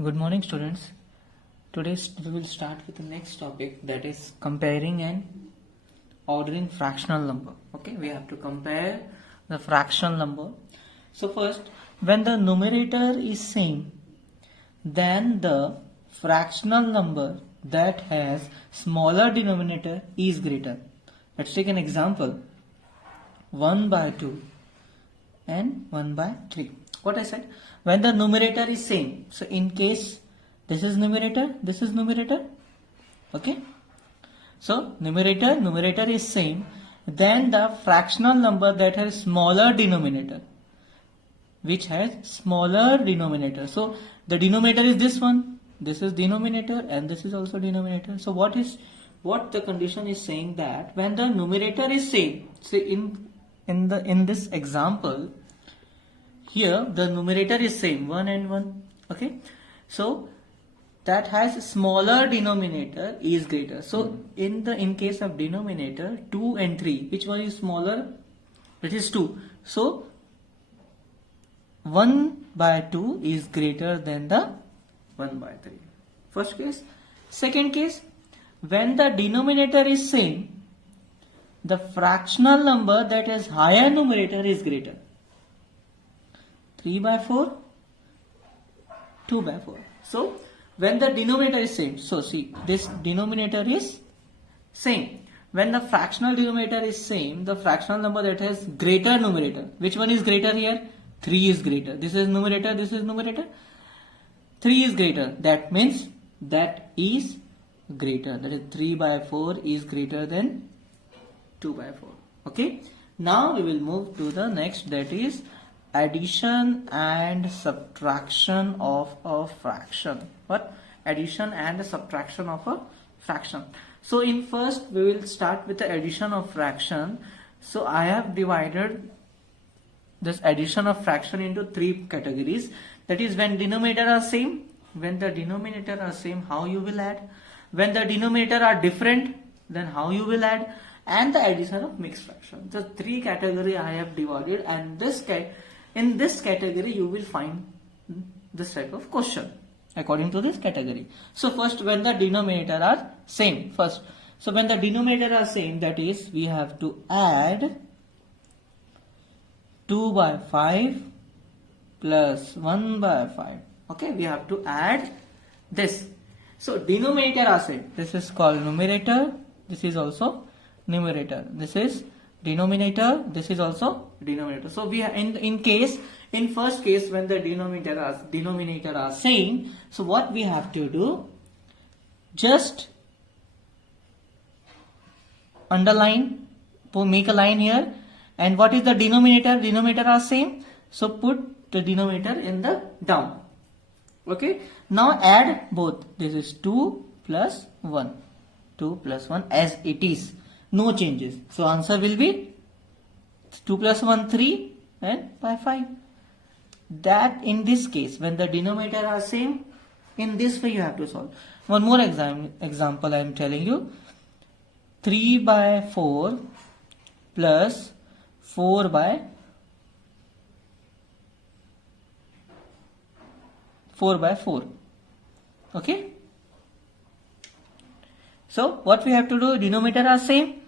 Good morning, students. Today we will start with the next topic, that is comparing and ordering fractional number. Okay, we have to compare the fractional number. So first, when the numerator is same, then the fractional number that has smaller denominator is greater. Let's take an example. 1 by 2 and 1 by 3. What I said, when the numerator is same, so in case this is numerator, okay, so numerator is same, then the fractional number that has smaller denominator, which has smaller denominator, so the denominator is this one, this is denominator and this is also denominator. So what the condition is saying, that when the numerator is same, say in this example here the numerator is same, 1 and 1, okay, so that has smaller denominator is greater. So in case of denominator 2 and 3, which one is smaller? It is 2. So 1 by 2 is greater than the 1 by 3. First case. Second case, when the denominator is same, the fractional number that has higher numerator is greater. 3 by 4, 2 by 4. So when the denominator is same, so see, this denominator is same. When the fractional denominator is same, the fractional number that has greater numerator, which one is greater here? 3 is greater. This is numerator, this is numerator. 3 is greater. That means that is greater. That is 3 by 4 is greater than 2 by 4. Okay. Now we will move to the next, that is addition and subtraction of a fraction. What? Addition and subtraction of a fraction. So in first we will start with the addition of fraction. So I have divided this addition of fraction into 3 categories. That is, when denominator are same. When the denominator are same, how you will add? When the denominator are different, then how you will add? And the addition of mixed fraction. The 3 category I have divided, and in this category you will find this type of question according to this category. So first, when the denominator are same, first. So when the denominator are same, that is, we have to add 2 by 5 plus 1 by 5. Okay, we have to add this. So denominator are same. This is called numerator. This is also numerator. This is denominator. This is also denominator. So we are in first case, when the denominator are same, so what we have to do, just underline, make a line here. And what is the denominator? Denominator are same. So put the denominator in the down. Okay. Now add both. This is 2 plus 1. 2 plus 1 as it is. No changes. So answer will be 2 plus 1, 3 and by 5. That in this case, when the denominator are same, in this way you have to solve. One more example I am telling you. 3 by 4 plus 4 by 4. Okay. So what we have to do, denominator are same.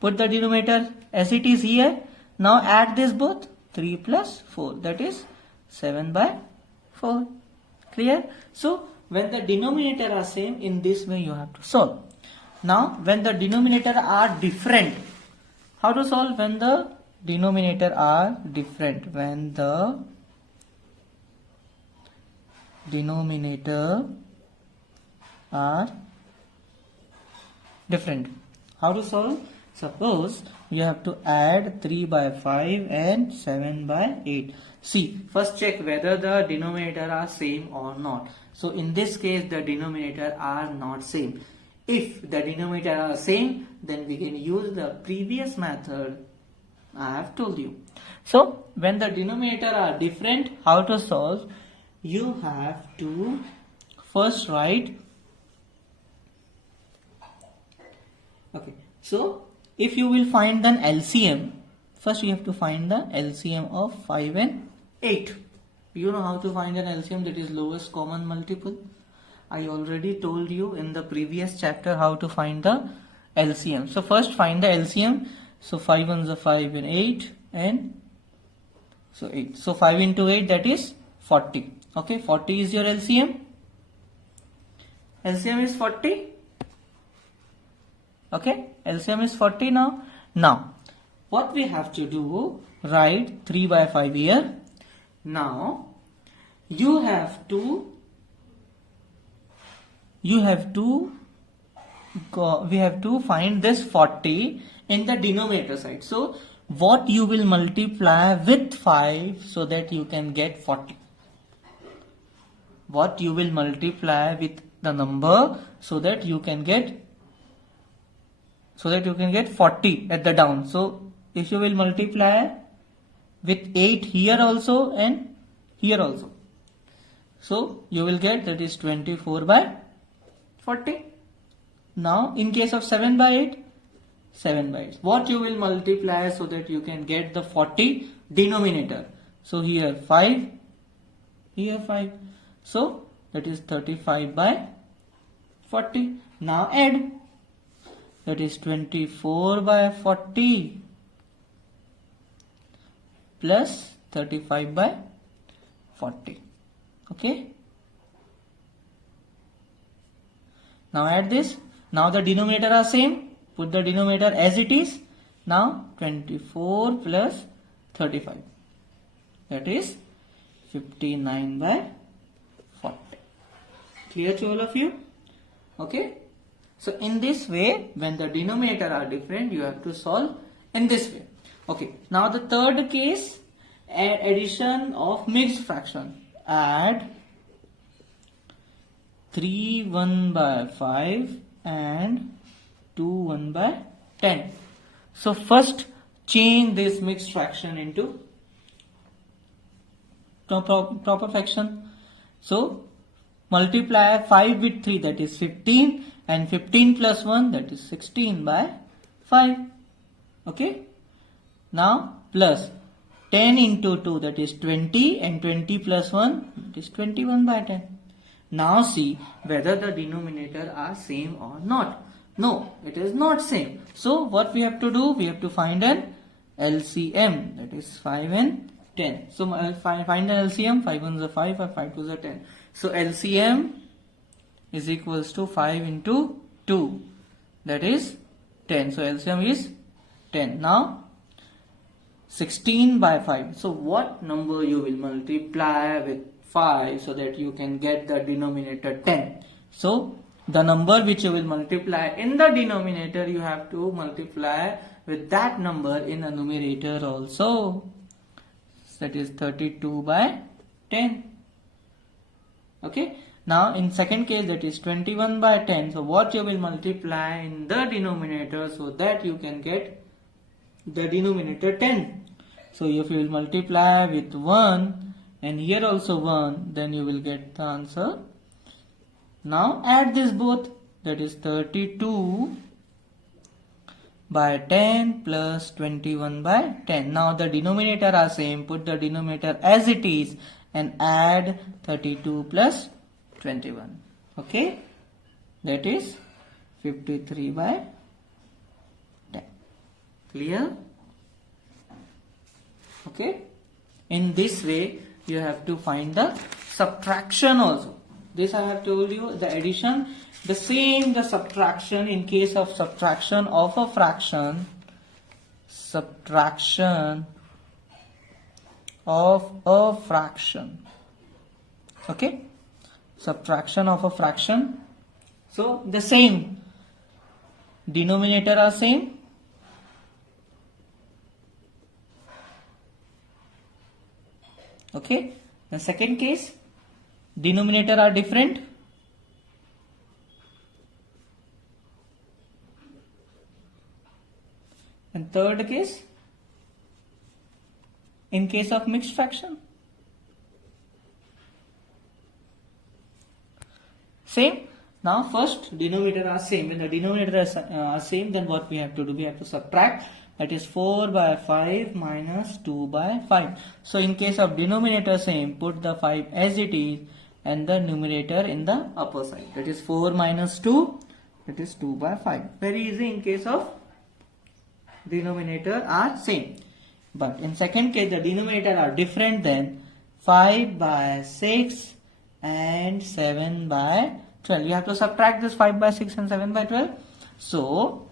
Put the denominator as it is here. Now add this both. 3 plus 4. That is 7 by 4. Clear? So when the denominator are same, in this way you have to solve. Now when the denominator are different, how to solve? When the denominator are different. When the denominator are different. How to solve? Suppose you have to add 3 by 5 and 7 by 8. See, first check whether the denominator are same or not. So in this case, the denominator are not same. If the denominator are same, then we can use the previous method I have told you. So when the denominator are different, how to solve? You have to first write. Okay, so if you will find an LCM, first you have to find the LCM of 5 and 8. You know how to find an LCM, that is lowest common multiple. I already told you in the previous chapter how to find the LCM. So first find the LCM. So 5 ones are 5 and 8 and so 8. So 5 into 8, that is 40. Okay, 40 is your LCM. LCM is 40. Okay, LCM is 40 now. Now, what we have to do, write 3 by 5 here. Now, we have to find this 40 in the denominator side. So, what you will multiply with 5 so that you can get 40? What you will multiply with the number so that you can get 40 at the down. So if you will multiply with 8 here also and here also, so you will get, that is 24 by 40. Now in case of 7 by 8, 7 by 8, what you will multiply so that you can get the 40 denominator? So here 5, here 5, so that is 35 by 40. Now add, that is 24 by 40 plus 35 by 40. Okay. Now add this. Now the denominator are same. Put the denominator as it is. Now 24 plus 35. That is 59 by 40. Clear to all of you? Okay. So in this way, when the denominator are different, you have to solve in this way. Okay. Now the third case, addition of mixed fraction. Add 3 1 by 5 and 2 1 by 10. So first change this mixed fraction into proper fraction. So multiply 5 with 3, that is 15, and 15 plus 1, that is 16 by 5. Okay. Now plus 10 into 2, that is 20, and 20 plus 1, that is 21 by 10. Now see whether the denominator are same or not. No, it is not same. So what we have to do? We have to find an LCM, that is 5 and 10. So find an LCM. 5 ones are 5 and 5 twos are 10. So LCM is equals to 5 into 2, that is 10. So LCM is 10. Now 16 by 5. So what number you will multiply with 5 so that you can get the denominator 10? So the number which you will multiply in the denominator, you have to multiply with that number in the numerator also. That is 32 by 10. Okay. Now in second case, that is 21 by 10. So what you will multiply in the denominator so that you can get the denominator 10. So if you will multiply with 1 and here also 1, then you will get the answer. Now add this both, that is 32 by 10 plus 21 by 10. Now the denominator are same. Put the denominator as it is and add 32 plus 21. Okay. That is 53 by 10. Clear? Okay. In this way, you have to find the subtraction also. This I have told you, the addition, the same the subtraction in case of subtraction of a fraction. Subtraction of a fraction. Okay. Subtraction of a fraction. So the same. Denominator are same. Okay. The second case, denominator are different. And third case, in case of mixed fraction, same. Now first denominator are same. When the denominator are same, then what we have to do? We have to subtract that is 4 by 5 minus 2 by 5. So in case of denominator same, put the 5 as it is and the numerator in the upper side. That is 4 minus 2, that is 2 by 5. Very easy in case of denominator are same. But in second case the denominator are different, then 5 by 6 and 7 by 12. You have to subtract this 5 by 6 and 7 by 12. So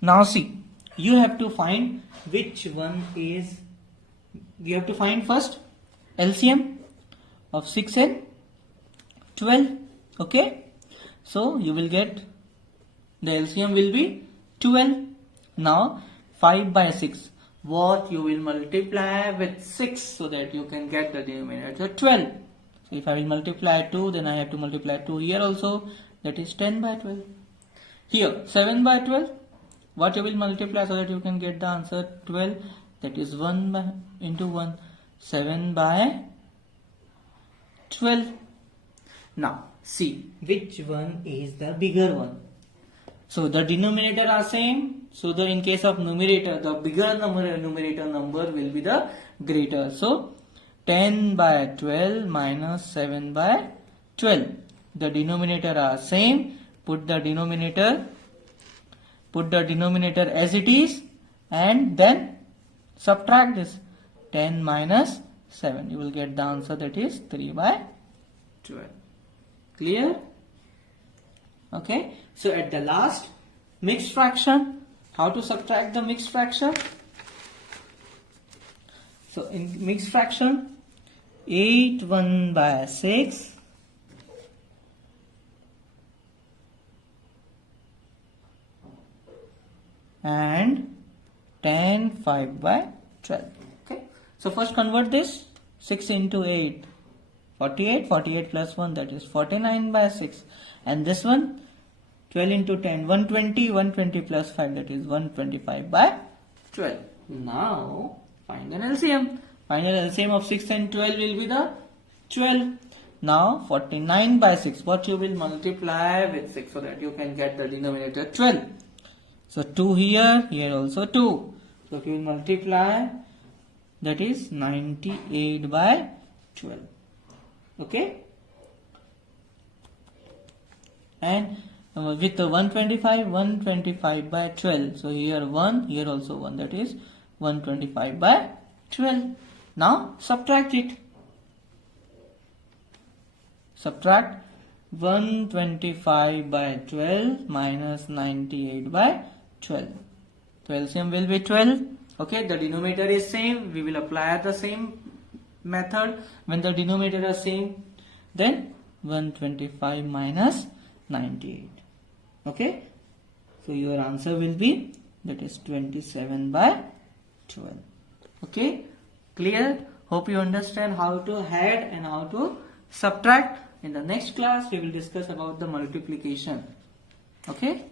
now see, you have to find which one is, you have to find first LCM of 6 and 12. Okay, so you will get the LCM will be 12. Now 5 by 6, what you will multiply with 6 so that you can get the denominator 12. So if I will multiply 2, then I have to multiply 2 here also, that is 10 by 12. Here 7 by 12, what you will multiply so that you can get the answer 12, that is 1 by into 1, 7 by 12. Now see which one is the bigger one. So the denominator are same, so in case of numerator, the bigger numerator number will be the greater. So 10 by 12 minus 7 by 12. The denominator are same. Put the denominator as it is and then subtract this 10 minus 7. You will get the answer, that is 3 by 12. Clear? Okay. So at the last, mixed fraction. How to subtract the mixed fraction? So in mixed fraction, 8 1 by 6 and 10 5 by 12. Okay. So first convert this, 6 into 8, 48, 48 plus 1, that is 49 by 6, and this one 12 into 10, 120, 120 plus 5, that is 125 by 12. Now find an LCM. Final LCM of 6 and 12 will be the 12. Now 49 by 6, what you will multiply with 6 so that you can get the denominator 12. So 2 here, here also 2. So if you will multiply, that is 98 by 12. Okay. And with the 125 by 12. So here 1, here also 1, that is 125 by 12. Now subtract it. Subtract 125 by 12 minus 98 by 12. So LCM will be 12. Okay, the denominator is same. We will apply the same method. When the denominator is same, then 125 minus 98. Okay, so your answer will be, that is 27 by 12. Okay, clear? Hope you understand how to add and how to subtract. In the next class we will discuss about the multiplication. Okay.